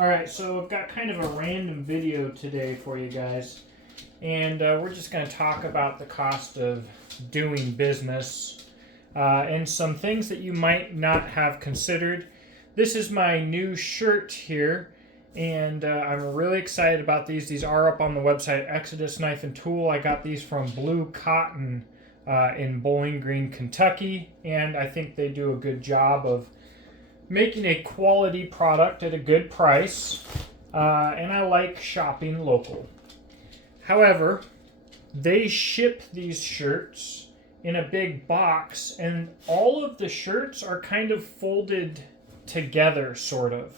Alright, so I've got kind of a random video today for you guys. And we're just going to talk about the cost of doing business and some things that you might not have considered. This is my new shirt here, and I'm really excited about these. These are up on the website, Exodus Knife and Tool. I got these from Blue Cotton in Bowling Green, Kentucky, and I think they do a good job of making a quality product at a good price, and I like shopping local. However, they ship these shirts in a big box, and all of the shirts are kind of folded together, sort of.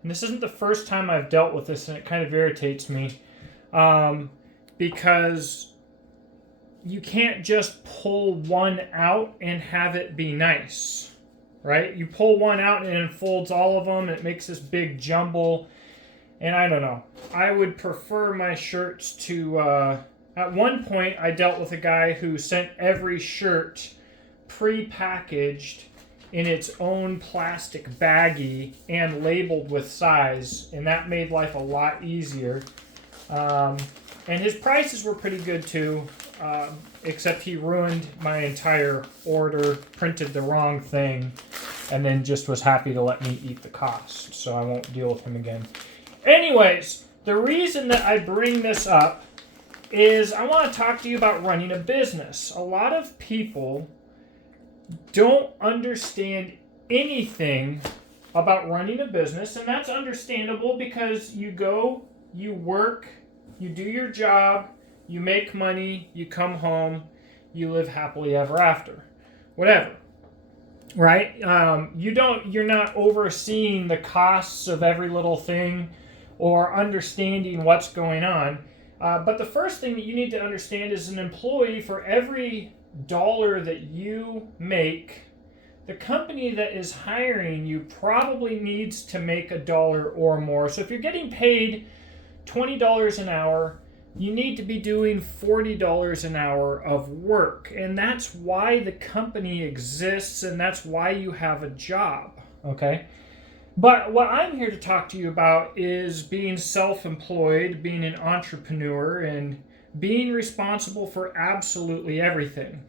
And this isn't the first time I've dealt with this, and it kind of irritates me, because you can't just pull one out and have it be nice. Right? You pull one out and it folds all of them. And it makes this big jumble. And I don't know. I would prefer my shirts to... at one point, I dealt with a guy who sent every shirt pre-packaged in its own plastic baggie and labeled with size. And that made life a lot easier. And his prices were pretty good too. Except he ruined my entire order, printed the wrong thing, and then just was happy to let me eat the cost. So I won't deal with him again. Anyways, the reason that I bring this up is I want to talk to you about running a business. A lot of people don't understand anything about running a business, and that's understandable because you go, you work, you do your job, you make money, you come home, you live happily ever after. Whatever. Right? You're not overseeing the costs of every little thing or understanding what's going on. But the first thing that you need to understand is an employee, for every dollar that you make, the company that is hiring you probably needs to make $1 or more. So if you're getting paid $20 an hour, you need to be doing $40 an hour of work. And that's why the company exists, and that's why you have a job, okay? But what I'm here to talk to you about is being self-employed, being an entrepreneur, and being responsible for absolutely everything.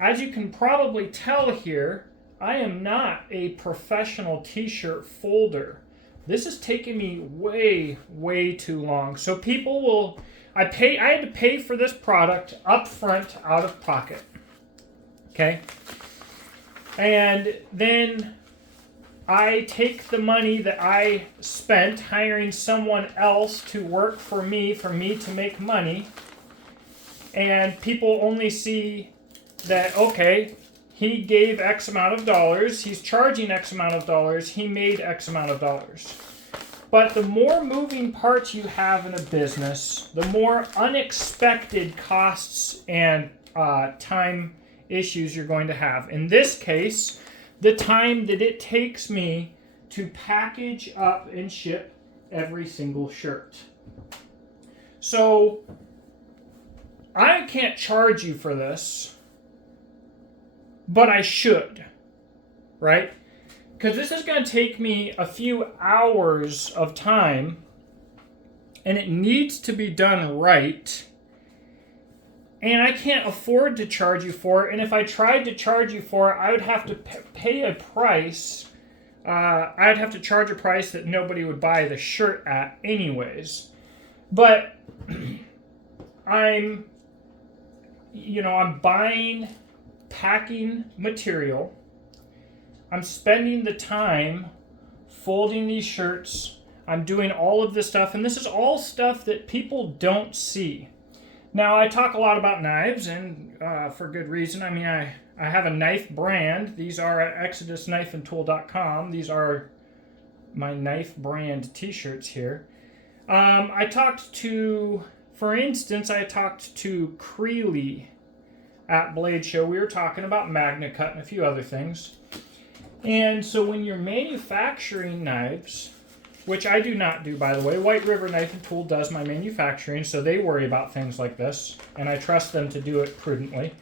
As you can probably tell here, I am not a professional t-shirt folder. This is taking me way, way too long. So people will... I had to pay for this product up front, out of pocket. Okay? And then I take the money that I spent hiring someone else to work for me to make money. And people only see that, okay, he gave X amount of dollars, he's charging X amount of dollars, he made X amount of dollars. But the more moving parts you have in a business, the more unexpected costs and time issues you're going to have. In this case, the time that it takes me to package up and ship every single shirt. So, I can't charge you for this, but I should, right? Because this is going to take me a few hours of time, and it needs to be done right, and I can't afford to charge you for it, and if I tried to charge you for it, I would have to pay a price. I'd have to charge a price that nobody would buy the shirt at anyways. But I'm buying packing material. I'm spending the time folding these shirts. I'm doing all of this stuff, and this is all stuff that people don't see. Now, I talk a lot about knives, and for good reason. I mean, I have a knife brand. These are at exodusknifeandtool.com. These are my knife brand t-shirts here. I talked to Creeley at Blade Show. We were talking about Magna Cut and a few other things. And so when you're manufacturing knives, which I do not do, by the way, White River Knife and Tool does my manufacturing, so they worry about things like this, and I trust them to do it prudently.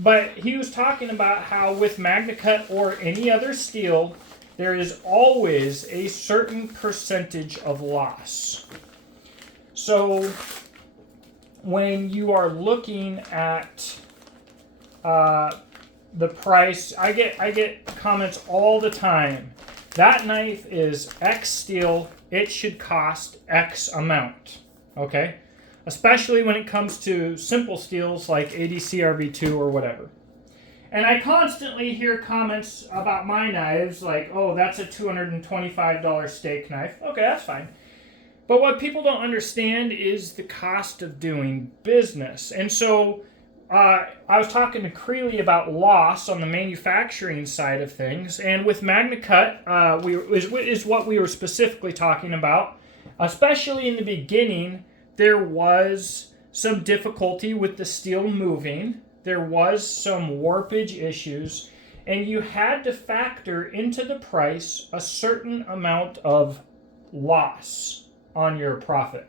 But he was talking about how with Magna Cut or any other steel, there is always a certain percentage of loss. So when you are looking at the price, I get comments all the time. That knife is X steel. It should cost X amount. Okay? Especially when it comes to simple steels like ADCRV2 or whatever. And I constantly hear comments about my knives like, oh, that's a $225 steak knife. Okay, that's fine. But what people don't understand is the cost of doing business. And so I was talking to Creeley about loss on the manufacturing side of things. And with MagnaCut, is what we were specifically talking about. Especially in the beginning, there was some difficulty with the steel moving. There was some warpage issues, and you had to factor into the price a certain amount of loss on your profit.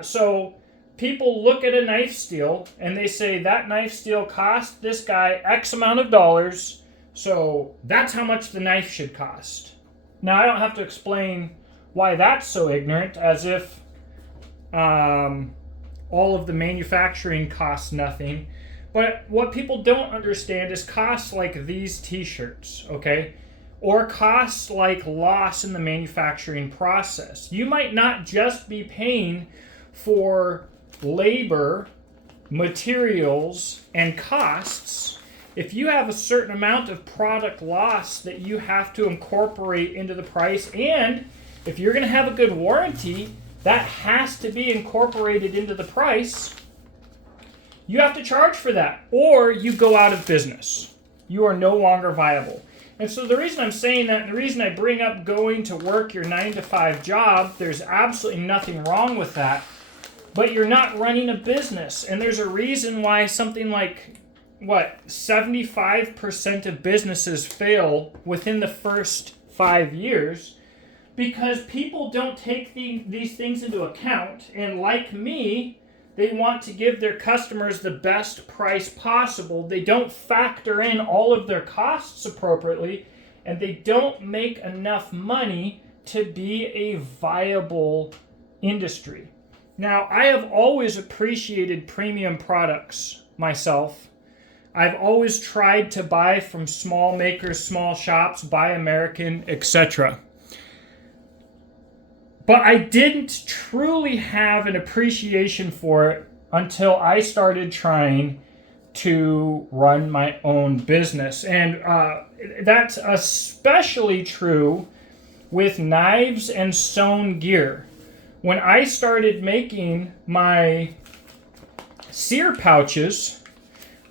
So people look at a knife steel and they say that knife steel cost this guy X amount of dollars, so that's how much the knife should cost. Now I don't have to explain why that's so ignorant, as if all of the manufacturing costs nothing. But what people don't understand is costs like these t-shirts, okay? Or costs like loss in the manufacturing process. You might not just be paying for labor, materials, and costs. If you have a certain amount of product loss that you have to incorporate into the price, and if you're going to have a good warranty, that has to be incorporated into the price. You have to charge for that, or you go out of business. You are no longer viable. And so the reason I'm saying that, and the reason I bring up going to work your 9-to-5 job, there's absolutely nothing wrong with that, but you're not running a business. And there's a reason why something like, 75% of businesses fail within the first 5 years, because people don't take these things into account, and like me, they want to give their customers the best price possible. They don't factor in all of their costs appropriately, and they don't make enough money to be a viable industry. Now, I have always appreciated premium products myself. I've always tried to buy from small makers, small shops, buy American, etc. But I didn't truly have an appreciation for it until I started trying to run my own business. And that's especially true with knives and sewn gear. When I started making my sear pouches,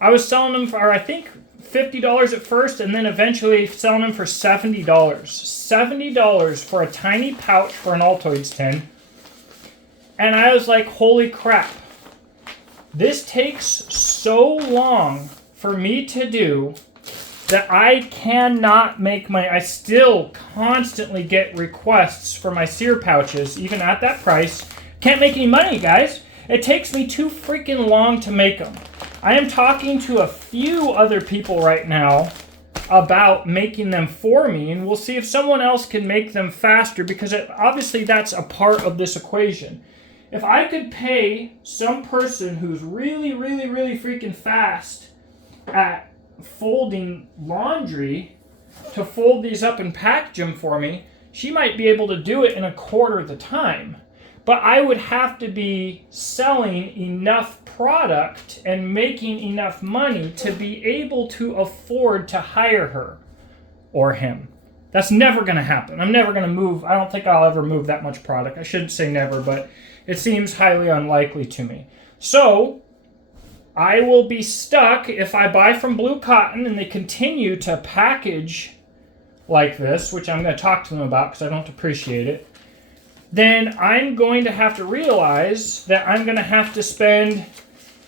I was selling them for, I think, $50 at first, and then eventually selling them for $70. $70 for a tiny pouch for an Altoids tin. And I was like, holy crap. This takes so long for me to do that I cannot make I still constantly get requests for my sear pouches, even at that price. Can't make any money, guys. It takes me too freaking long to make them. I am talking to a few other people right now about making them for me, and we'll see if someone else can make them faster, because obviously that's a part of this equation. If I could pay some person who's really, really, really freaking fast at folding laundry to fold these up and package them for me, she might be able to do it in a quarter the time. But I would have to be selling enough product and making enough money to be able to afford to hire her or him. That's never going to happen. I'm never going to move. I don't think I'll ever move that much product. I shouldn't say never, but it seems highly unlikely to me. So I will be stuck if I buy from Blue Cotton and they continue to package like this, which I'm going to talk to them about because I don't appreciate it. Then I'm going to have to realize that I'm going to have to spend,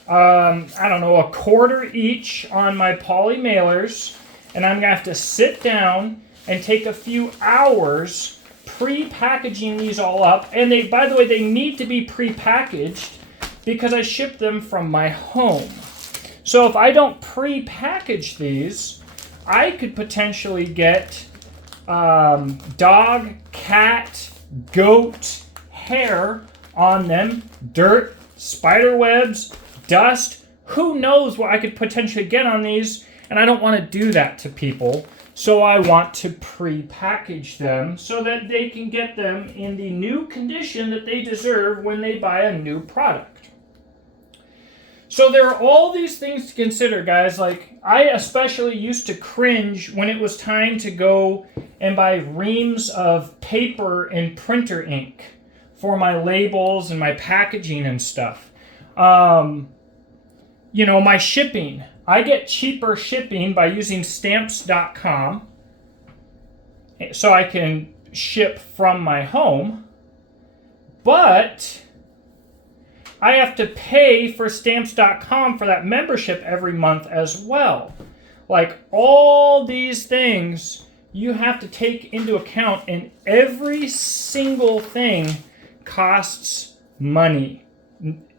a quarter each on my poly mailers, and I'm going to have to sit down and take a few hours pre-packaging these all up. And they, by the way, they need to be pre-packaged because I ship them from my home. So if I don't pre-package these, I could potentially get dog, cat, goat hair on them, dirt, spider webs, dust. Who knows what I could potentially get on these, and I don't want to do that to people. So I want to pre-package them so that they can get them in the new condition that they deserve when they buy a new product. So there are all these things to consider, guys. Like, I especially used to cringe when it was time to go and buy reams of paper and printer ink for my labels and my packaging and stuff. You know, my shipping. I get cheaper shipping by using stamps.com so I can ship from my home, but I have to pay for stamps.com for that membership every month as well. Like, all these things you have to take into account, and every single thing costs money,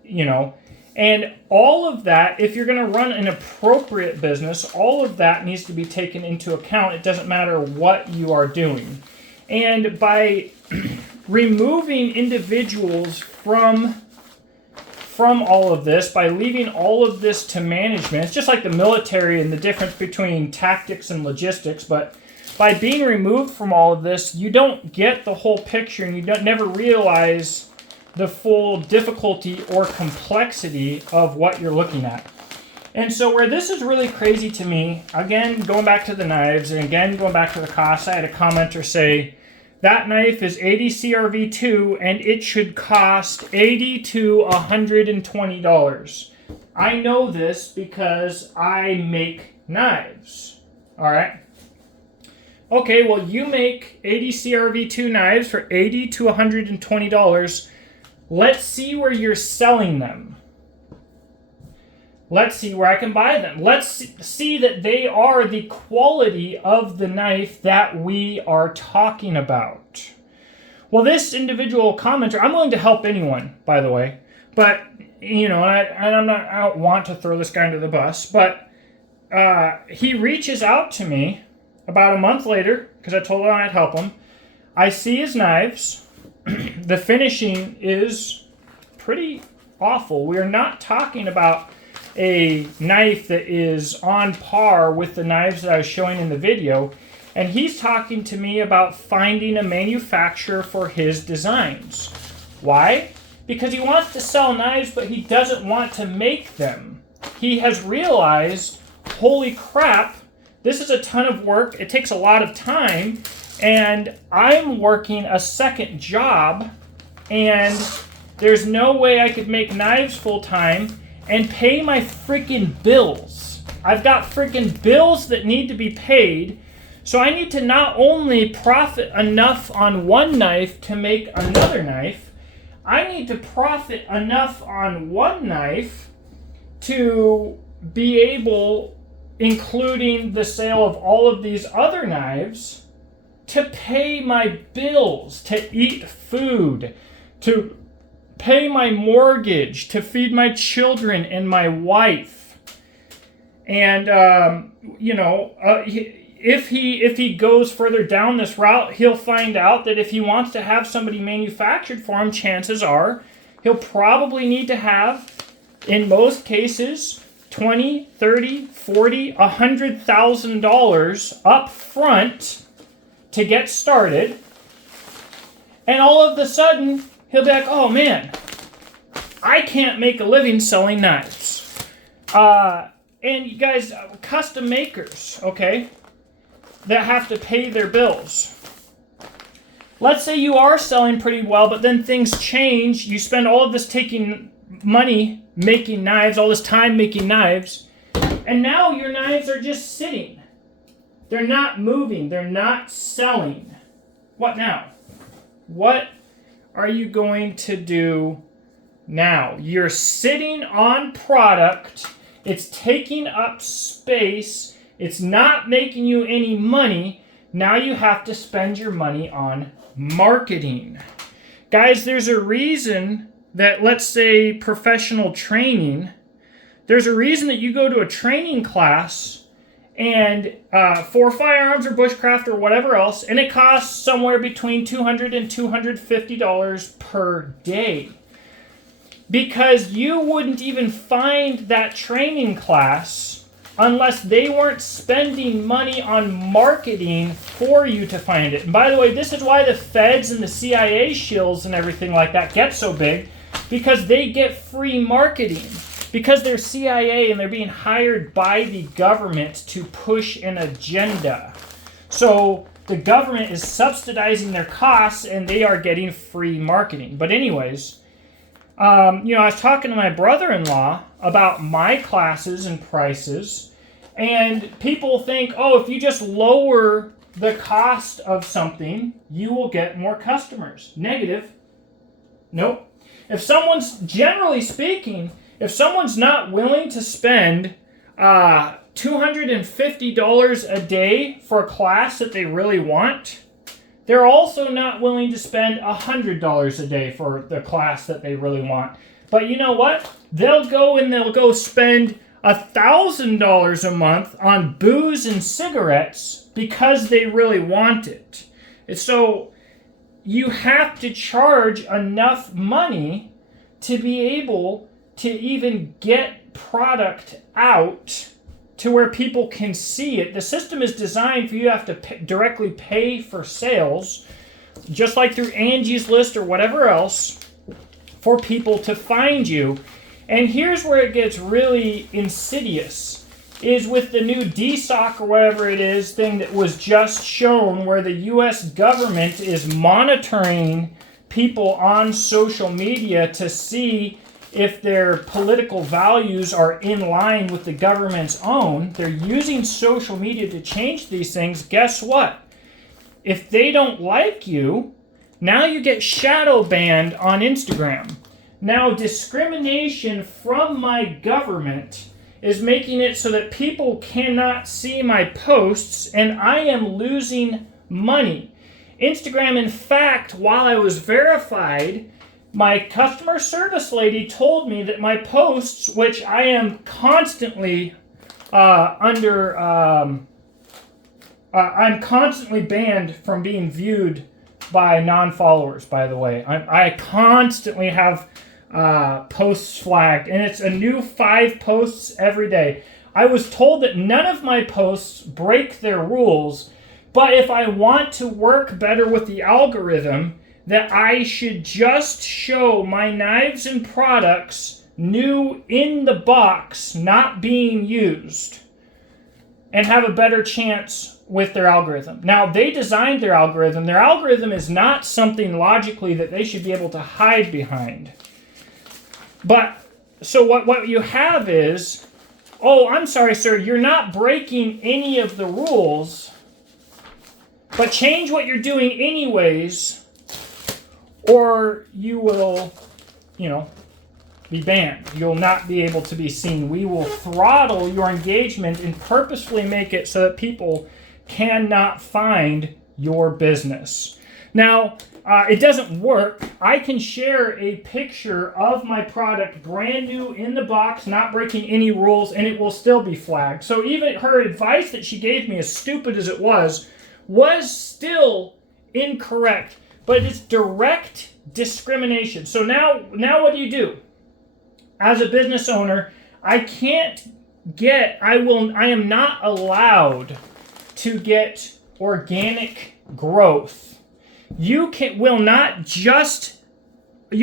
you know. And all of that, if you're going to run an appropriate business, all of that needs to be taken into account. It doesn't matter what you are doing. And by removing individuals from all of this, by leaving all of this to management, it's just like the military and the difference between tactics and logistics, but by being removed from all of this, you don't get the whole picture, and you never realize the full difficulty or complexity of what you're looking at. And so where this is really crazy to me, again, going back to the knives, and again, going back to the cost, I had a commenter say, that knife is 80 CRV2 and it should cost $80 to $120. I know this because I make knives, all right? Okay, well, you make 80 CRV2 knives for $80 to $120. Let's see where you're selling them. Let's see where I can buy them. Let's see that they are the quality of the knife that we are talking about. Well, this individual commenter, I'm willing to help anyone, by the way, but, you know, I don't want to throw this guy under the bus, but he reaches out to me about a month later, because I told him I'd help him. I see his knives. The finishing is pretty awful. We are not talking about a knife that is on par with the knives that I was showing in the video. And he's talking to me about finding a manufacturer for his designs. Why? Because he wants to sell knives, but he doesn't want to make them. He has realized, holy crap, this is a ton of work. It takes a lot of time. And I'm working a second job, and there's no way I could make knives full time and pay my freaking bills. I've got freaking bills that need to be paid, so I need to not only profit enough on one knife to make another knife, I need to profit enough on one knife to be able, including the sale of all of these other knives, to pay my bills, to eat food, to pay my mortgage, to feed my children and my wife. And, if he goes further down this route, he'll find out that if he wants to have somebody manufactured for him, chances are he'll probably need to have, in most cases, $20, $30, $40, $100,000 up front to get started, and all of a sudden he'll be like, oh man, I can't make a living selling knives. And you guys, custom makers, okay, that have to pay their bills. Let's say you are selling pretty well, but then things change. You spend all of this taking money making knives, all this time making knives, and now your knives are just sitting. They're not moving. They're not selling. What now? What are you going to do now? You're sitting on product. It's taking up space. It's not making you any money. Now you have to spend your money on marketing. Guys, there's a reason that, let's say, professional training, there's a reason that you go to a training class and for firearms or bushcraft or whatever else, and it costs somewhere between $200 and $250 per day. Because you wouldn't even find that training class unless they weren't spending money on marketing for you to find it. And by the way, this is why the feds and the CIA shills and everything like that get so big, because they get free marketing. Because they're CIA and they're being hired by the government to push an agenda. So the government is subsidizing their costs and they are getting free marketing. But anyways, I was talking to my brother-in-law about my classes and prices, and people think, oh, if you just lower the cost of something, you will get more customers. Negative. Nope. Generally speaking, if someone's not willing to spend $250 a day for a class that they really want, they're also not willing to spend $100 a day for the class that they really want. But you know what? They'll go spend $1,000 a month on booze and cigarettes because they really want it. And so you have to charge enough money to be able to even get product out to where people can see it. The system is designed for you to have to directly pay for sales, just like through Angie's List or whatever else, for people to find you. And here's where it gets really insidious, is with the new DSOC or whatever it is thing that was just shown, where the US government is monitoring people on social media to see if their political values are in line with the government's own. They're using social media to change these things. Guess what? If they don't like you, now you get shadow banned on Instagram. Now discrimination from my government is making it so that people cannot see my posts, and I am losing money. Instagram, in fact, while I was verified, my customer service lady told me that my posts, which I am constantly I'm constantly banned from being viewed by non-followers, by the way. I constantly have posts flagged, and it's a new 5 posts every day. I was told that none of my posts break their rules, but if I want to work better with the algorithm, that I should just show my knives and products new in the box, not being used, and have a better chance with their algorithm. Now, they designed their algorithm. Their algorithm is not something logically that they should be able to hide behind. But, so what you have is, oh, I'm sorry, sir, you're not breaking any of the rules, but change what you're doing anyways, or you will, be banned. You'll not be able to be seen. We will throttle your engagement and purposefully make it so that people cannot find your business. Now, it doesn't work. I can share a picture of my product, brand new in the box, not breaking any rules, and it will still be flagged. So even her advice that she gave me, as stupid as it was still incorrect. But it's direct discrimination. So now what do you do? As a business owner, I am not allowed to get organic growth. You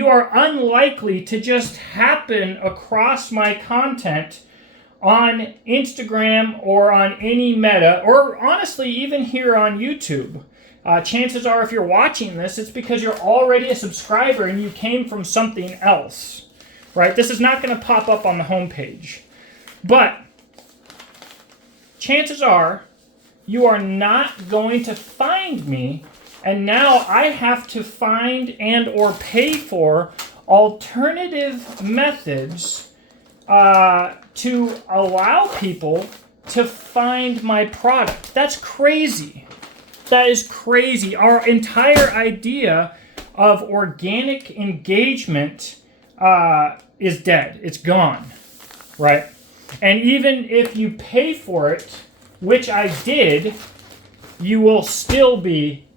are unlikely to just happen across my content on Instagram or on any Meta, or honestly, even here on YouTube. Chances are, if you're watching this, it's because you're already a subscriber and you came from something else, right? This is not going to pop up on the homepage. But chances are you are not going to find me, and now I have to find and or pay for alternative methods to allow people to find my product. That's crazy. That is crazy. Our entire idea of organic engagement is dead. It's gone, right? And even if you pay for it, which I did, you will still be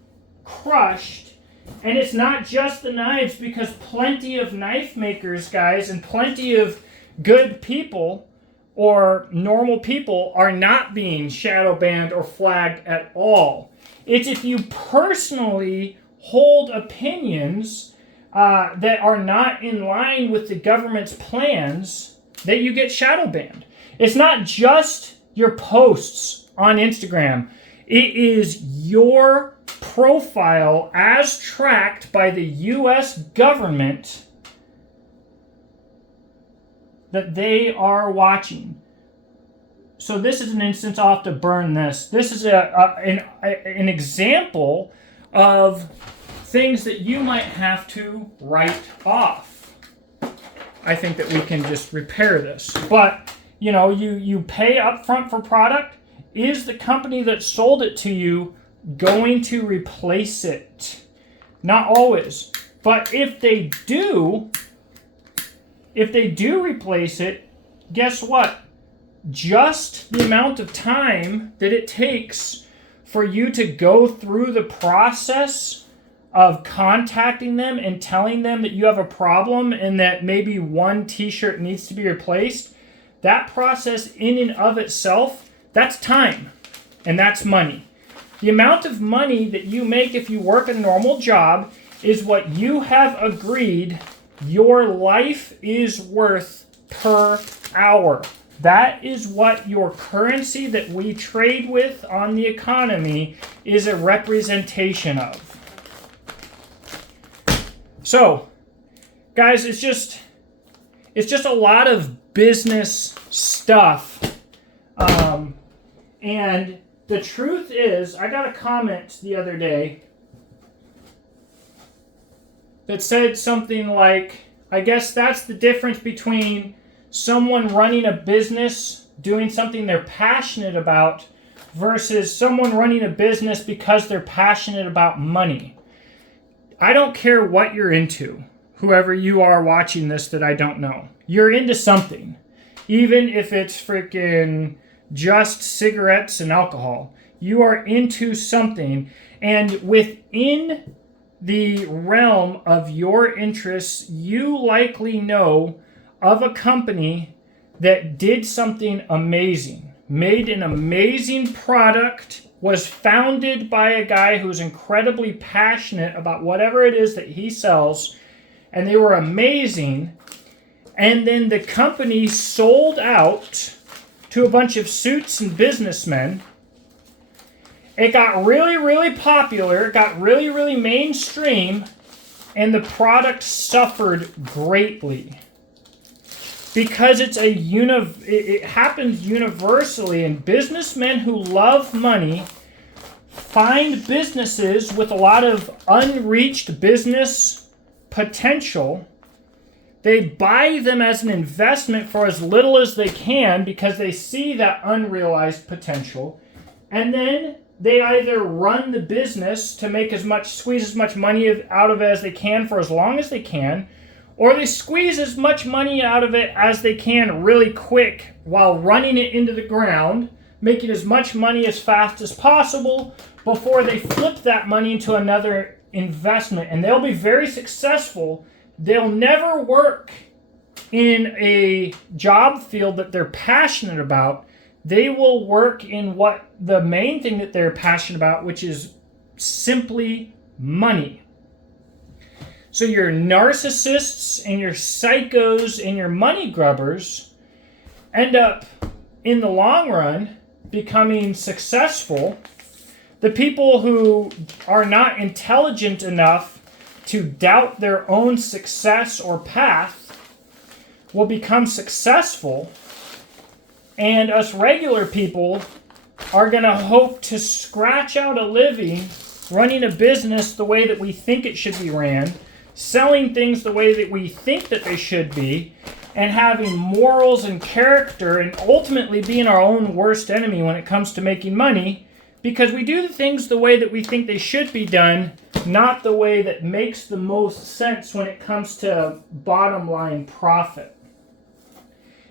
crushed. And it's not just the knives, because plenty of knife makers, guys, and plenty of good people or normal people are not being shadow banned or flagged at all. It's if you personally hold opinions that are not in line with the government's plans that you get shadow banned. It's not just your posts on Instagram. It is your profile as tracked by the U.S. government that they are watching. So this is an instance. I'll have to burn this. This is an example of things that you might have to write off. I think that we can just repair this. But, you pay upfront for product. Is the company that sold it to you going to replace it? Not always. But if they do replace it, guess what? Just the amount of time that it takes for you to go through the process of contacting them and telling them that you have a problem and that maybe one t-shirt needs to be replaced, that process in and of itself, that's time and that's money. The amount of money that you make if you work a normal job is what you have agreed your life is worth per hour. That is what your currency that we trade with on the economy is a representation of. So, guys, it's just a lot of business stuff. And the truth is, I got a comment the other day that said something like, I guess that's the difference between someone running a business, doing something they're passionate about, versus someone running a business because they're passionate about money. I don't care what you're into, whoever you are watching this that I don't know. You're into something. Even if it's freaking just cigarettes and alcohol. You are into something. And within the realm of your interests, you likely know of a company that did something amazing, made an amazing product, was founded by a guy who's incredibly passionate about whatever it is that he sells, and they were amazing, and then the company sold out to a bunch of suits and businessmen. It got really, really popular, it got really, really mainstream, and the product suffered greatly. Because it happens universally, and businessmen who love money find businesses with a lot of unreached business potential. They buy them as an investment for as little as they can because they see that unrealized potential, and then they either run the business to squeeze as much money out of it as they can for as long as they can, or they squeeze as much money out of it as they can really quick while running it into the ground, making as much money as fast as possible before they flip that money into another investment. And they'll be very successful. They'll never work in a job field that they're passionate about. They will work in what the main thing that they're passionate about, which is simply money. So your narcissists and your psychos and your money grubbers end up, in the long run, becoming successful. The people who are not intelligent enough to doubt their own success or path will become successful. And us regular people are going to hope to scratch out a living running a business the way that we think it should be ran, selling things the way that we think that they should be, and having morals and character, and ultimately being our own worst enemy when it comes to making money, because we do the things the way that we think they should be done, not the way that makes the most sense when it comes to bottom line profit.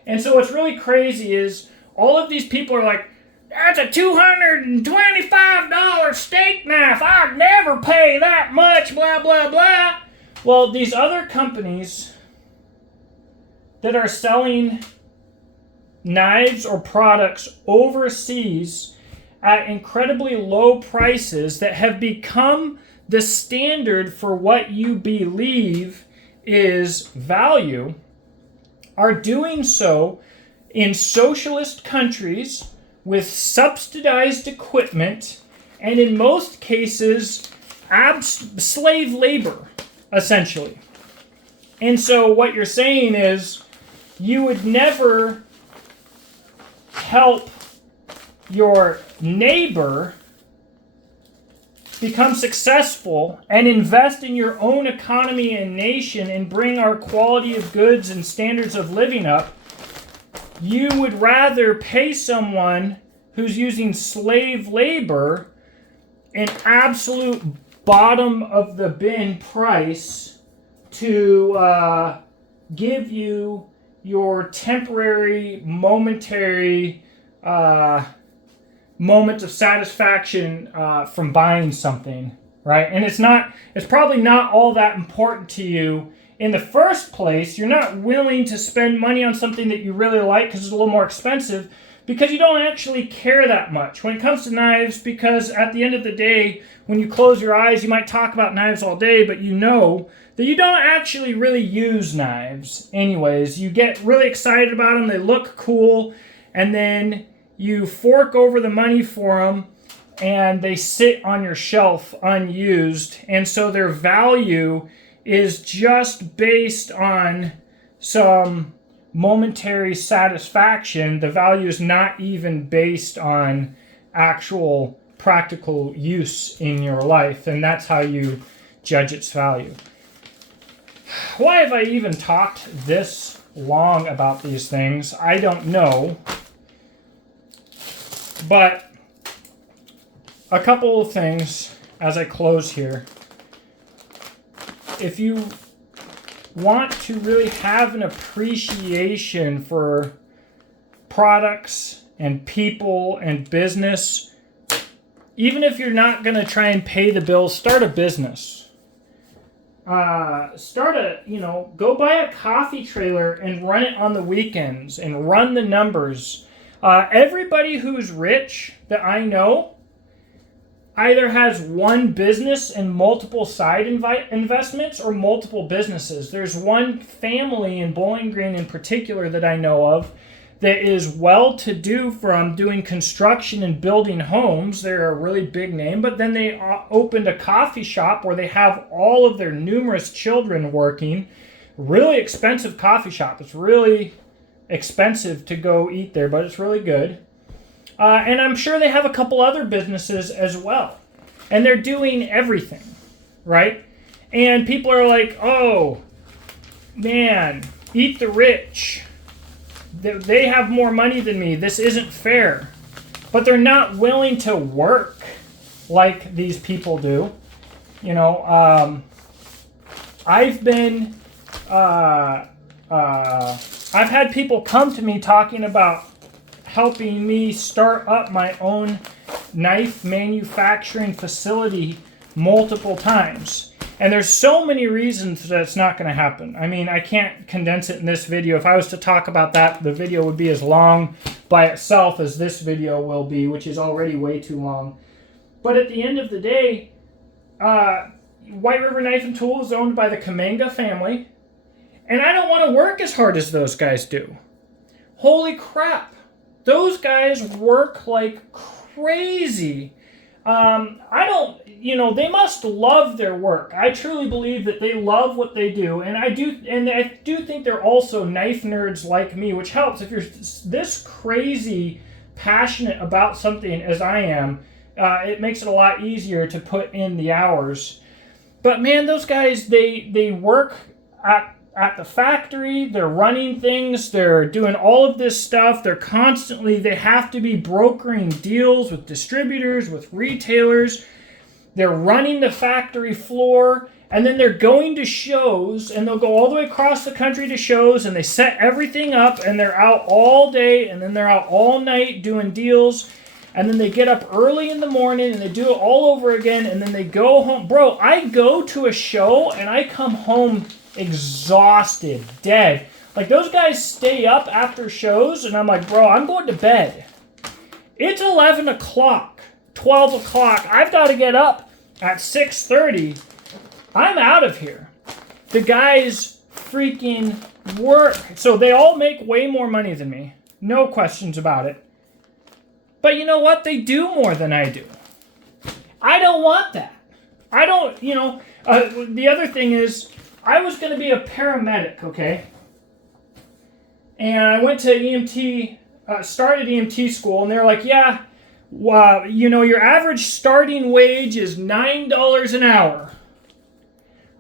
And so what's really crazy is all of these people are like, That's a $225 steak knife. I'd never pay that much, blah, blah, blah. Well, these other companies that are selling knives or products overseas at incredibly low prices that have become the standard for what you believe is value are doing so in socialist countries with subsidized equipment and in most cases slave labor, essentially. And so what you're saying is you would never help your neighbor become successful and invest in your own economy and nation and bring our quality of goods and standards of living up. You would rather pay someone who's using slave labor an absolute bottom of the bin price to give you your temporary, momentary moment of satisfaction from buying something, right? And it's probably not all that important to you in the first place. You're not willing to spend money on something that you really like because it's a little more expensive, because you don't actually care that much when it comes to knives, because at the end of the day, when you close your eyes, you might talk about knives all day, but you know that you don't actually really use knives anyways. You get really excited about them, they look cool, and then you fork over the money for them, and they sit on your shelf unused, and so their value is just based on some momentary satisfaction. The value is not even based on actual practical use in your life, and that's how you judge its value. Why have I even talked this long about these things? I don't know. But a couple of things as I close here. If you want to really have an appreciation for products and people and business, even if you're not going to try and pay the bills, start a business. Go buy a coffee trailer and run it on the weekends and run the numbers. Everybody who's rich that I know either has one business and multiple side investments or multiple businesses. There's one family in Bowling Green in particular that I know of that is well-to-do from doing construction and building homes. They're a really big name, but then they opened a coffee shop where they have all of their numerous children working. Really expensive coffee shop. It's really expensive to go eat there, but it's really good. And I'm sure they have a couple other businesses as well. And they're doing everything, right? And people are like, oh, man, eat the rich. They have more money than me. This isn't fair. But they're not willing to work like these people do. I've had people come to me talking about helping me start up my own knife manufacturing facility multiple times. And there's so many reasons that it's not going to happen. I mean, I can't condense it in this video. If I was to talk about that, the video would be as long by itself as this video will be, which is already way too long. But at the end of the day, White River Knife and Tool is owned by the Kaminga family. And I don't want to work as hard as those guys do. Holy crap. Those guys work like crazy. They must love their work. I truly believe that they love what they do. And I do think they're also knife nerds like me, which helps. If you're this crazy passionate about something as I am, it makes it a lot easier to put in the hours. But man, those guys, they work at the factory, they're running things, they're doing all of this stuff, they have to be brokering deals with distributors, with retailers, they're running the factory floor, and then they're going to shows, and they'll go all the way across the country to shows, and they set everything up, and they're out all day, and then they're out all night doing deals. and then they get up early in the morning and they do it all over again, and then they go home. Bro, I go to a show and I come home exhausted, dead. Like, those guys stay up after shows, and I'm like, bro, I'm going to bed. It's 11 o'clock, 12 o'clock. I've got to get up at 6:30. I'm out of here. The guys freaking work. So they all make way more money than me. No questions about it. But you know what? They do more than I do. I don't want that. I don't, the other thing is, I was going to be a paramedic, okay? And I went to EMT, started EMT school, and they're like, yeah, your average starting wage is $9 an hour.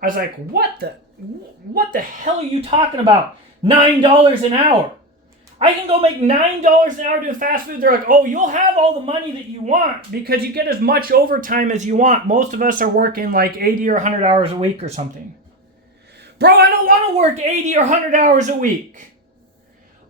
I was like, what the hell are you talking about? $9 an hour. I can go make $9 an hour doing fast food. They're like, oh, you'll have all the money that you want because you get as much overtime as you want. Most of us are working like 80 or 100 hours a week or something. Bro, I don't want to work 80 or 100 hours a week.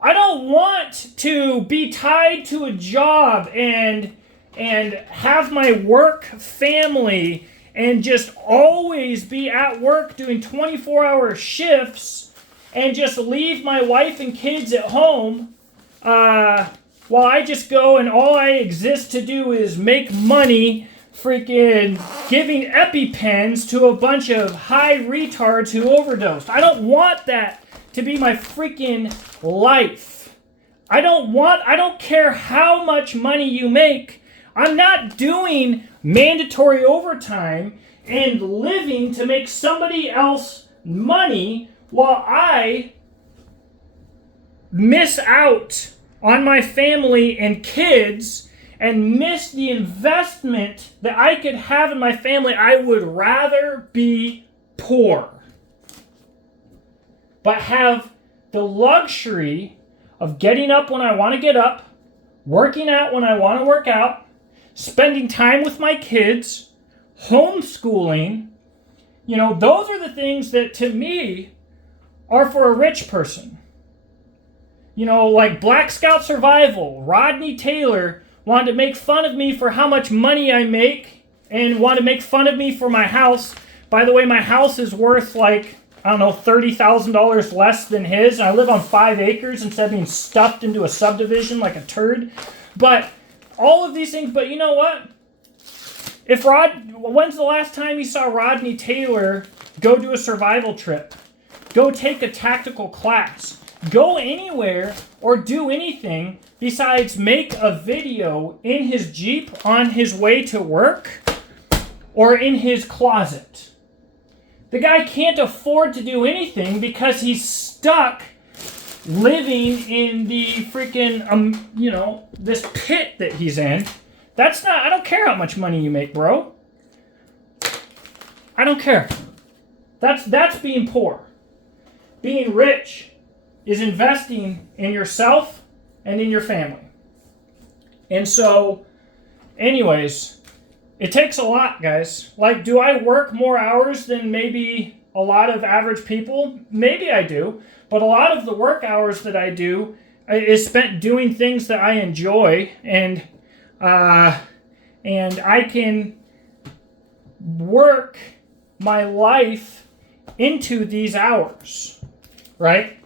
I don't want to be tied to a job and have my work family and just always be at work doing 24-hour shifts and just leave my wife and kids at home while I just go and all I exist to do is make money freaking giving EpiPens to a bunch of high retards who overdosed. I don't want that to be my freaking life. I don't care how much money you make. I'm not doing mandatory overtime and living to make somebody else money while I miss out on my family and kids and miss the investment that I could have in my family. I would rather be poor, but have the luxury of getting up when I want to get up, working out when I want to work out, spending time with my kids, homeschooling. Those are the things that to me are for a rich person. Like Black Scout Survival, Rodney Taylor wanted to make fun of me for how much money I make and wanted to make fun of me for my house. By the way, my house is worth like, $30,000 less than his. I live on 5 acres instead of being stuffed into a subdivision like a turd. But all of these things, but you know what? When's the last time you saw Rodney Taylor go do a survival trip? Go take a tactical class? Go anywhere or do anything besides make a video in his Jeep on his way to work or in his closet? The guy can't afford to do anything because he's stuck living in the freaking, this pit that he's in. I don't care how much money you make, bro. I don't care. That's being poor. Being rich is investing in yourself and in your family. And so, anyways, it takes a lot, guys. Like, do I work more hours than maybe a lot of average people? Maybe I do. But a lot of the work hours that I do is spent doing things that I enjoy, and I can work my life into these hours, right?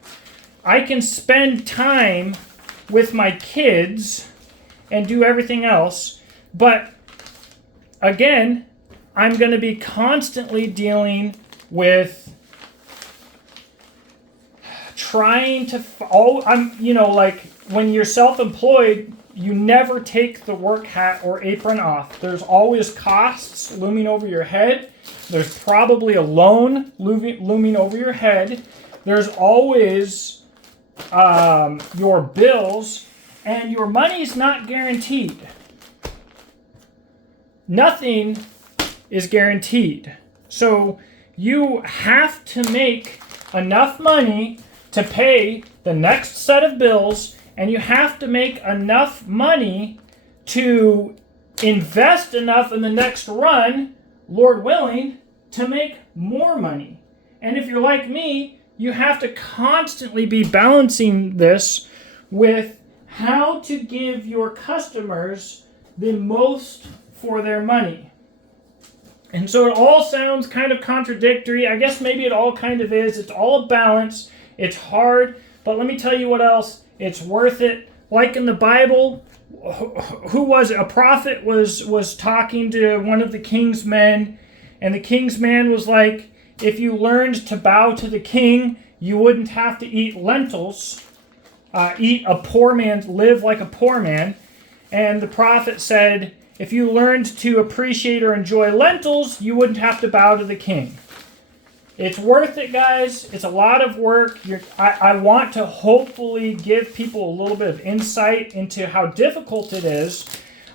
I can spend time with my kids and do everything else, but again, I'm going to be constantly dealing with trying to, like when you're self-employed, you never take the work hat or apron off. There's always costs looming over your head. There's probably a loan looming over your head. There's always your bills, and your money's not guaranteed. Nothing is guaranteed. So you have to make enough money to pay the next set of bills, and you have to make enough money to invest enough in the next run, Lord willing, to make more money. And if you're like me, you have to constantly be balancing this with how to give your customers the most for their money. And so it all sounds kind of contradictory. I guess maybe it all kind of is. It's all a balance. It's hard, but let me tell you what else. It's worth it. Like in the Bible, who was it? A prophet was talking to one of the king's men, and the king's man was like, if you learned to bow to the king, you wouldn't have to eat lentils, eat a poor man, live like a poor man. And the prophet said, if you learned to appreciate or enjoy lentils, you wouldn't have to bow to the king. It's worth it, guys. It's a lot of work. I want to hopefully give people a little bit of insight into how difficult it is,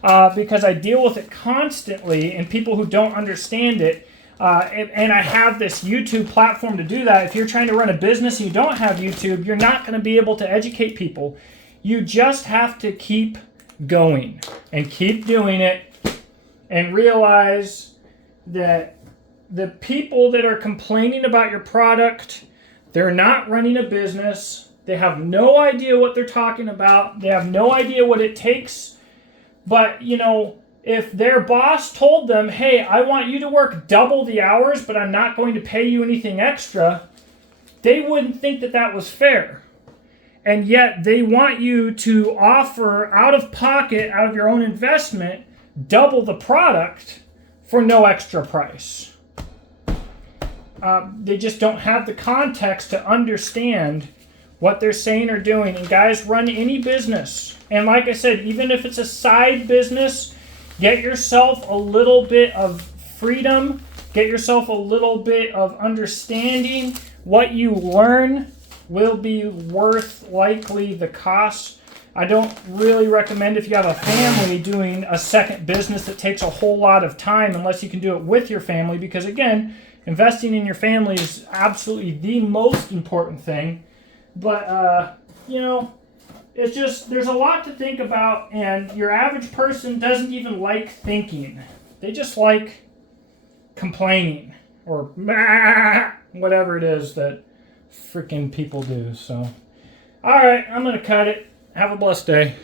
because I deal with it constantly, and people who don't understand it. And I have this YouTube platform to do that. If you're trying to run a business and you don't have YouTube, you're not going to be able to educate people. You just have to keep going and keep doing it, and realize that the people that are complaining about your product, they're not running a business. They have no idea what they're talking about. They have no idea what it takes. But, if their boss told them, hey, I want you to work double the hours, but I'm not going to pay you anything extra, they wouldn't think that that was fair. And yet they want you to offer out of pocket, out of your own investment, double the product for no extra price. They just don't have the context to understand what they're saying or doing. And guys, run any business. And like I said, even if it's a side business, get yourself a little bit of freedom. Get yourself a little bit of understanding. What you learn will be worth likely the cost. I don't really recommend, if you have a family, doing a second business that takes a whole lot of time unless you can do it with your family, because again, investing in your family is absolutely the most important thing. But, it's just, there's a lot to think about, and your average person doesn't even like thinking. They just like complaining, or whatever it is that freaking people do. So, all right, I'm going to cut it. Have a blessed day.